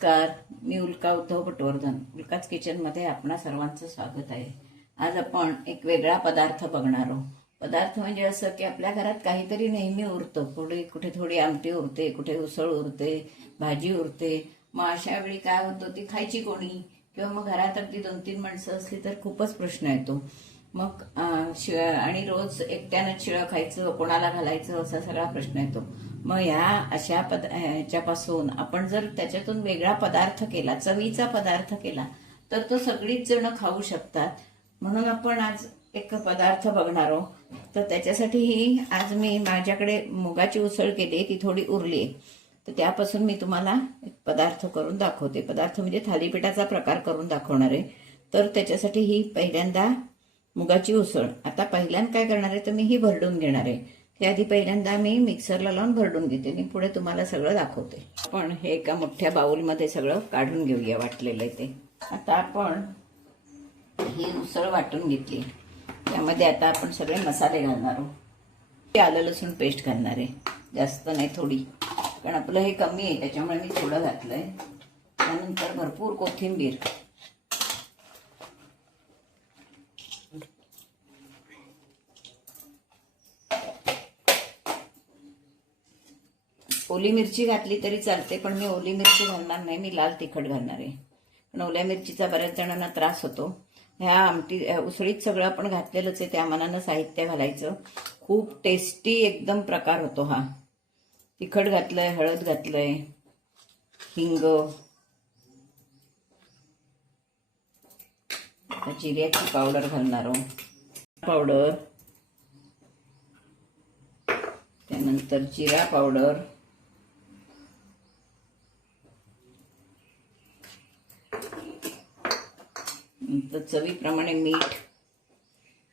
नमस्कार, मी उल्का उद्धव पटवर्धन. उल्काच किचनमध्ये आपणा सर्वांचं स्वागत आहे. आज आपण एक वेगळा पदार्थ बघणार आहोत. पदार्थ म्हणजे असं की आपल्या घरात काहीतरी नेहमी उरतं. कुठे थोडी आमटी उरते, कुठे उसळ उरते, भाजी उरते. मग अशा वेळी काय होतं, ती खायची कोणी? किंवा मग घरात अगदी 2-3 माणसं असली तर खूपच प्रश्न येतो. मग आणि रोज एकट्यानं शिळं खायचं, कोणाला घालायचं, असा सगळा प्रश्न येतो. मग ह्या अशा ह्याच्यापासून आपण जर त्याच्यातून वेगळा पदार्थ केला, चवीचा पदार्थ केला, तर तो सगळीच जण खाऊ शकतात. म्हणून आपण आज एक पदार्थ बघणार आहोत. तर त्याच्यासाठी आज मी माझ्याकडे मुगाची उसळ केली, ती थोडी उरली आहे. तर त्यापासून मी तुम्हाला एक पदार्थ करून दाखवते. पदार्थ म्हणजे थालीपीठाचा प्रकार करून दाखवणार आहे. तर त्याच्यासाठी ही पहिल्यांदा मुगाची उसळ. आता पहिल्यांदा काय करणार आहे, तर मी ही भरडून घेणार आहे. त्याआधी पहिल्यांदा मी मिक्सरला लावून भरडून घेते आणि पुढे तुम्हाला सगळं दाखवते. आपण हे एका मोठ्या बाउलमध्ये सगळं काढून घेऊया वाटलेलं आहे ते. आता आपण ही उसळ वाटून घेतली. त्यामध्ये आता आपण सगळे मसाले घालणार आहोत. आलं लसूण पेस्ट घालणार आहे, जास्त नाही, थोडी, कारण आपलं हे कमी आहे त्याच्यामुळे मी थोडं घातलंय. त्यानंतर भरपूर कोथिंबीर, ओली मिरची घातली तरी चालते, पण मी ओली मिरची घालणार नाही, मी लाल तिखट घालणार आहे. पण ओल्या मिरचीचा बऱ्याच जणांना त्रास होतो. ह्या उसळीत सगळं आपण घातलेलंच आहे, त्या मानानं साहित्य घालायचं. खूप टेस्टी एकदम प्रकार होतो हा. तिखट घातलंय, हळद घातलंय, हिंग, जिऱ्याची पावडर घालणार आहोत, पावडर, त्यानंतर जिरा पावडर, नंतर चवीप्रमाणे मीठ.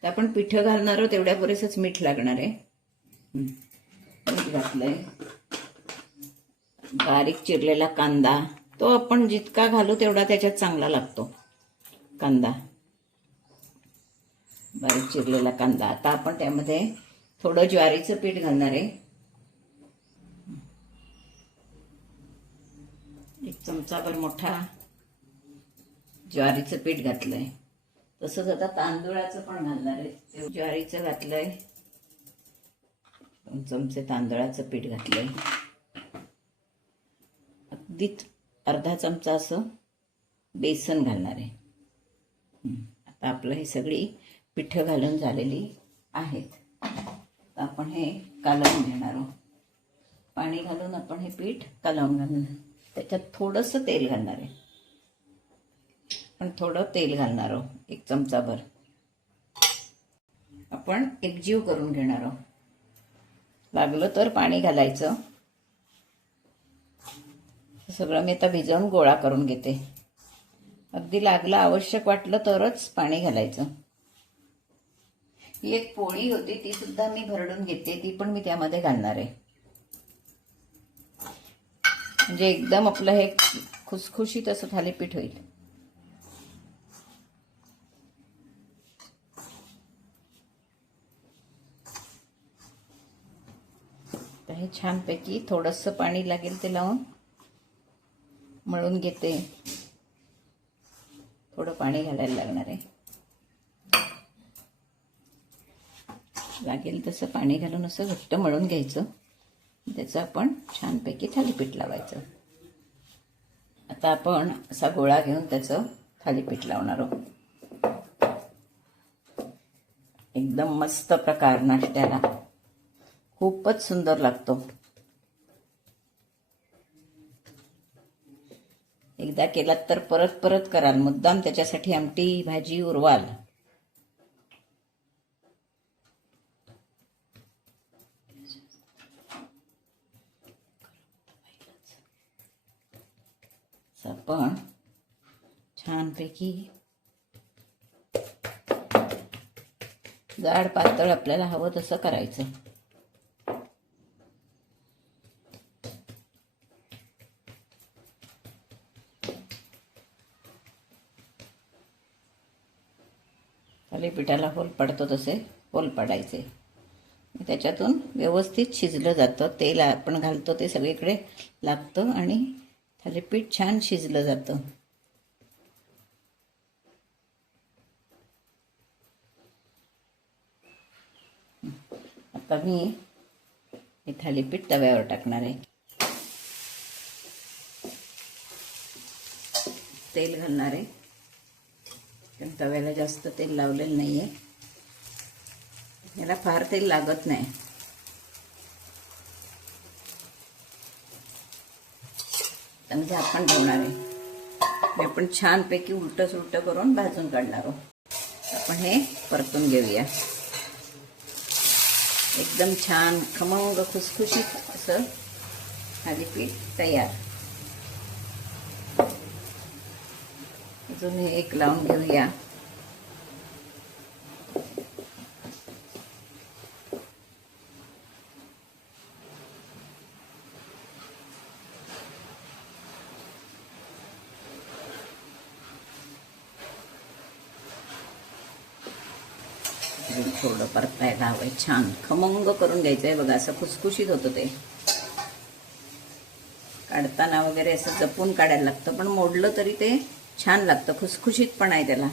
तर आपण पिठं घालणार आहोत, तेवढ्या पुरेसंच मीठ लागणार आहे. मीठ घातलंय. बारीक चिरलेला कांदा, तो आपण जितका घालू तेवढा त्याच्यात चांगला लागतो कांदा. बारीक चिरलेला कांदा. आता आपण त्यामध्ये थोडं ज्वारीचं पीठ घालणार आहे, 1 चमचाभर मोठा ज्वारीचं पीठ घातलंय. तसंच आता तांदूळाचं पण घालणार आहे. ज्वारीचं घातलंय, 2 चमचे तांदळाचं पीठ घातलंय. अगदीच अर्धा चमचा असं बेसन घालणार आहे. आता आपलं हे सगळी पिठं घालून झालेली आहेत. आपण हे कालवून घेणार आहोत. पाणी घालून आपण हे पीठ कालवून घालणार. त्याच्यात थोडंसं तेल घालणार आहे, पण थोडं तेल घालणार आहोत, 1 चमचाभर. आपण एकजीव करून घेणार आहोत. लागलं तर पाणी घालायचं. सगळं मी आता भिजवून गोळा करून घेते. अगदी लागलं, आवश्यक वाटलं तरच पाणी घालायचं. ही एक पोळी होती, ती सुद्धा मी भरडून घेते, ती पण मी त्यामध्ये घालणार आहे. म्हणजे एकदम आपलं हे खुसखुशीत असं थालीपीठ होईल. हे छानपैकी थोडंसं पाणी लागेल ते लावून मळून घेते. थोडं पाणी घालायला लागणार आहे. लागेल तसं पाणी घालून असं घट्ट मळून घ्यायचं. त्याचं आपण छानपैकी थालीपीठ लावायचं. आता आपण असा गोळा घेऊन त्याचं थालीपीठ लावणार आहोत. एकदम मस्त प्रकार नाश्त्याला, खूपच सुंदर लागतो. एकदा केलात तर परत परत कराल. मुद्दाम त्याच्यासाठी आमटी भाजी उरवाल. आपण छानपैकी जाड पातळ आपल्याला हवं तसं करायचं. थालीपीठाला होल पडतो तसे होल पडायचे. त्याच्यातून व्यवस्थित शिजलं जातं. तेल आपण घालतो ते सगळीकडे लागतं आणि थालीपीठ छान शिजलं जातं. आता मी हे थालीपीठ तव्यावर टाकणार आहे. तेल घालणार आहे, पण तव्याला जास्त तेल लावलेलं नाही आहे. याला फार तेल लागत नाही. म्हणजे आपण ठेवणार आहे. आपण छानपैकी उलटं सुलटं करून भाजून काढणार आहोत. आपण हे परतून घेऊया. एकदम छान खमंग खुसखुशीत असं थालीपीठ तयार. अजून हे एक लावून घेऊया. थोडं परतायला हवंय. छान खमंग करून घ्यायचं आहे बघा. असं खुसखुशीत होतं ते. काढताना वगैरे असं जपून काढायला लागतं, पण मोडलं तरी ते छान लागतं. खुसखुशीत पण आहे त्याला,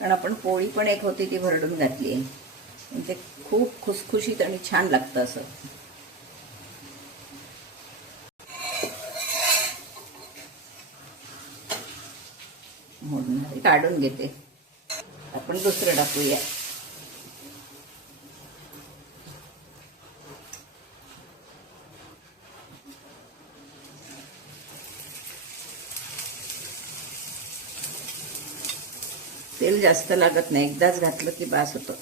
कारण आपण पोळी पण एक होती ती भरडून घातली आहे. ते खूप खुसखुशीत आणि छान लागतं असं. मोडणार काढून घेते. आपण दुसरं टाकूया. तेल जास्त लागत नाही, एकदाच घातलं की बास होतं.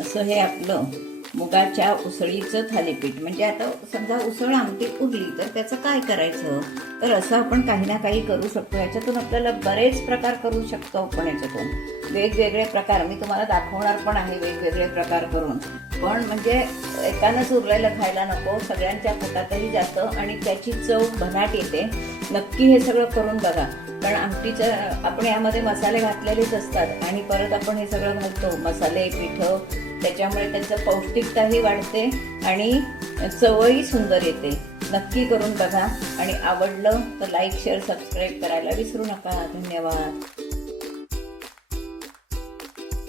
असं हे आपलं मुगाच्या उसळीचं थालीपीठ. म्हणजे आता समजा उसळ आमटी उरली तर त्याचं काय करायचं, तर असं आपण काही ना काही करू शकतो. याच्यातून आपल्याला बरेच प्रकार करू शकतो आपण. याच्यातून वेगवेगळे प्रकार मी तुम्हाला दाखवणार पण आहे, वेगवेगळे प्रकार करून. पण म्हणजे एकानंच उरलेलं खायला नको, सगळ्यांच्या पोटातही जातं आणि त्याची चव भन्नाट येते. नक्की हे सगळं करून बघा, कारण आमटीचं आपण यामध्ये मसाले घातलेलेच असतात आणि परत आपण हे सगळं घालतो मसाले पिठं, त्याच्यामुळे त्याचं पौष्टिकताही वाढते आणि चवही सुंदर येते. नक्की करून बघा आणि आवडलं तर लाईक शेअर सबस्क्राईब करायला विसरू नका. धन्यवाद.